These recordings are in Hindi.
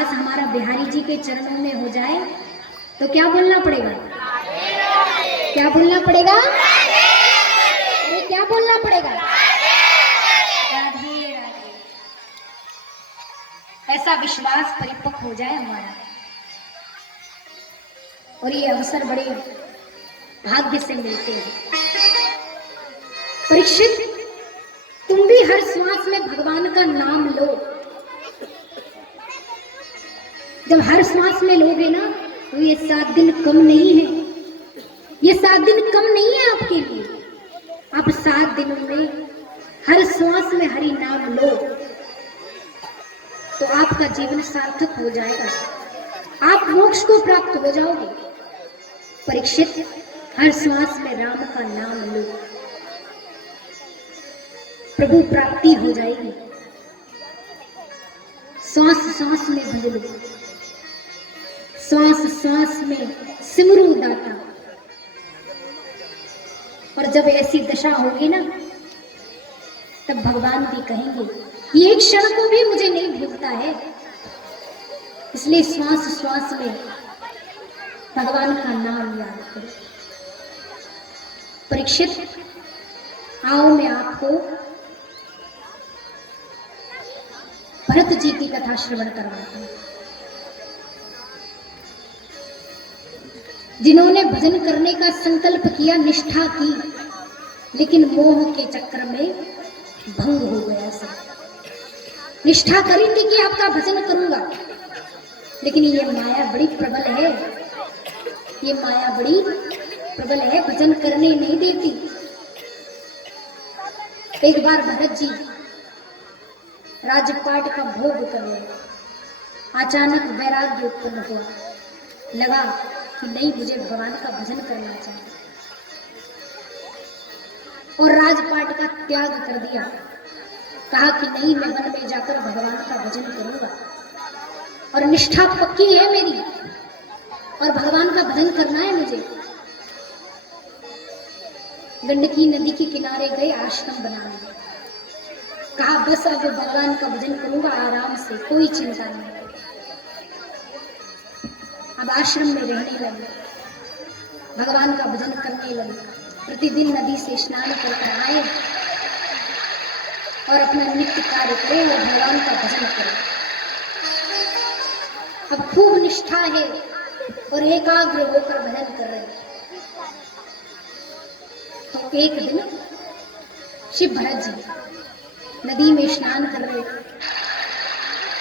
विश्वास हमारा बिहारी जी के चरणों में हो जाए तो क्या बोलना पड़ेगा? क्या बोलना पड़ेगा? अरे क्या बोलना पड़ेगा? राधे राधे। ऐसा विश्वास परिपक्व हो जाए हमारा, और ये अवसर बड़े भाग्य से मिलते हैं। परीक्षित, तुम भी हर श्वास में भगवान का नाम लो। जब हर श्वास में लोगे ना तो ये 7 दिन कम नहीं है, ये 7 दिन कम नहीं है आपके लिए। आप 7 दिनों में हर श्वास में हरि नाम लो तो आपका जीवन सार्थक हो जाएगा, आप मोक्ष को प्राप्त हो जाओगे। परीक्षित, हर श्वास में राम का नाम लो, प्रभु प्राप्ति हो जाएगी। श्वास श्वास में भज लो, श्वास श्वास में सिमरू दाता। और जब ऐसी दशा होगी ना तब भगवान भी कहेंगे ये एक क्षण को भी मुझे नहीं भूलता है। इसलिए श्वास श्वास में भगवान का नाम याद करो। परीक्षित, आओ मैं आपको भरत जी की कथा श्रवण करवाता हूं, जिन्होंने भजन करने का संकल्प किया, निष्ठा की, लेकिन मोह के चक्कर में भंग हो गया सब। निष्ठा करी थी कि आपका भजन करूंगा, लेकिन ये माया बड़ी प्रबल है, ये माया बड़ी प्रबल है, भजन करने नहीं देती। एक बार भरत जी राजपाट का भोग कर रहे, अचानक वैराग्य उत्पन्न हुआ, लगा कि नहीं, मुझे भगवान का भजन करना चाहिए, और राजपाट का त्याग कर दिया। कहा कि नहीं, मैं वन में जाकर भगवान का भजन करूंगा, और निष्ठा पक्की है मेरी, और भगवान का भजन करना है मुझे। गंडकी नदी के किनारे गए, आश्रम बनाने, कहा बस अब भगवान का भजन करूंगा आराम से, कोई चिंता नहीं। अब आश्रम में रहने लगे, भगवान का भजन करने लगे। प्रतिदिन नदी से स्नान करकर आए और अपना नित्य कार्य करें और भगवान का भजन करें। अब खूब निष्ठा है और एकाग्र होकर भजन कर रहे हैं। तो एक दिन शिव भरत जी नदी में स्नान कर रहे थे,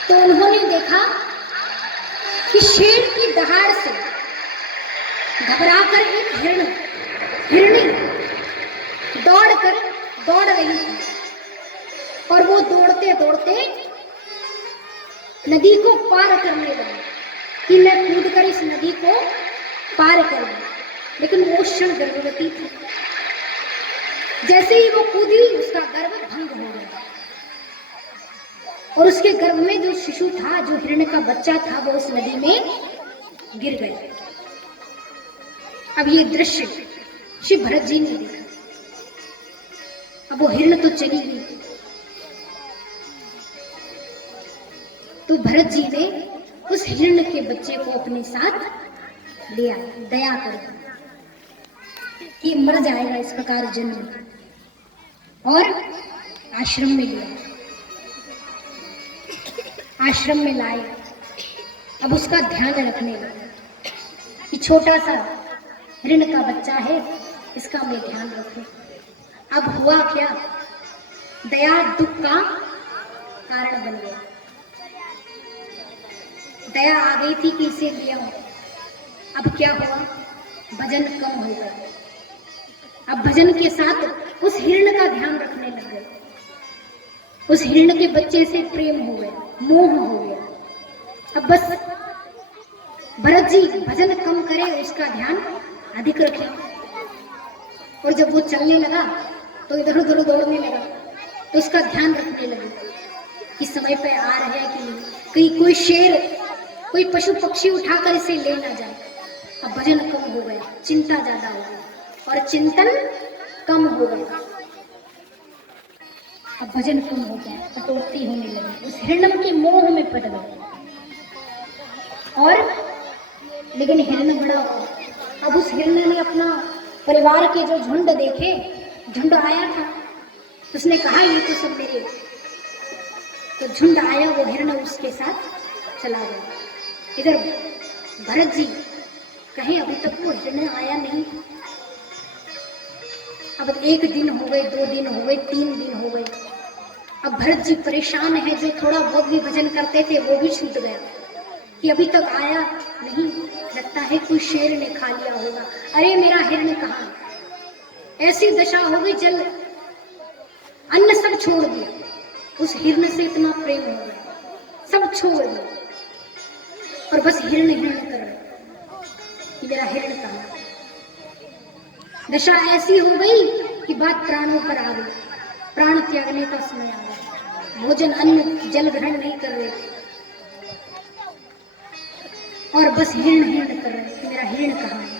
तो उन्होंने देखा कि शेर की दहाड़ से घबराकर एक हिरनी दौड़ रही थी, और वो दौड़ते दौड़ते नदी को पार करने लगी कि मैं कूद कर इस नदी को पार करूं, लेकिन वो क्षण गर्भवती थी। जैसे ही वो कूदी, उसका गर्भ भंग हो गया, और उसके गर्भ में जो शिशु था, जो हिरण का बच्चा था, वो उस नदी में गिर गया। अब ये दृश्य शिव भरत जी ने देखा। अब वो हिरण तो चली गई, तो भरत जी ने उस हिरण के बच्चे को अपने साथ लिया, दया कर कि मर जाएगा इस प्रकार जन्म, और आश्रम में लिया, आश्रम में लाए। अब उसका ध्यान रखने लगा कि छोटा सा हिरण का बच्चा है, इसका मैं ध्यान रखूं। अब हुआ क्या, दया दुख का कारण बन गया। दया आ गई थी कि इसे लिया, अब क्या हुआ, भजन कम हो गया। अब भजन के साथ उस हिरण का ध्यान रखने लग गए, उस हिरण के बच्चे से प्रेम हो गया, मोह हो गया। अब बस भरत जी भजन कम करे, उसका ध्यान अधिक रखे। और जब वो चलने लगा तो इधर उधर दौड़ने लगा, तो उसका ध्यान रखने लगे कि समय पे आ रहे हैं कि नहीं, कहीं कोई शेर, कोई पशु पक्षी उठाकर इसे ले ना जाए। अब भजन कम हो गया, चिंता ज्यादा हो गई, और चिंतन कम हो गया। अब भजन कम हो गया, कटौती होने लगी, उस हिरणम के मोह में पड़ गए। और लेकिन हिरण बड़ा हुआ। अब उस हिरण ने अपना परिवार के जो झुंड देखे, झुंड आया था, तो उसने कहा ये तो सब मेरे, तो झुंड आया, वो हिरण उसके साथ चला गया। इधर भरत जी कहें अभी तक वो हिरण आया नहीं। अब 1 दिन हो गए, 2 दिन हो गए, 3 दिन हो गए। अब भरत जी परेशान है, जो थोड़ा बहुत भी भजन करते थे वो भी छूट गया कि अभी तक आया नहीं, लगता है कोई शेर ने खा लिया होगा। अरे मेरा हिरण कहाँ? ऐसी दशा हो गई, जल अन्न सब छोड़ दिया, उस हिरण से इतना प्रेम हो गया, सब छोड़ दिया और बस हिरण हिरण कर रहे कि मेरा हिरण कहाँ। दशा ऐसी हो गई कि बात प्राणों पर आ गई, प्राण त्यागने का समय आ गया, भोजन अन्न जल ग्रहण नहीं कर रहे थे और बस हिरण हिरण कर रहे कि मेरा हिरण कहाँ है।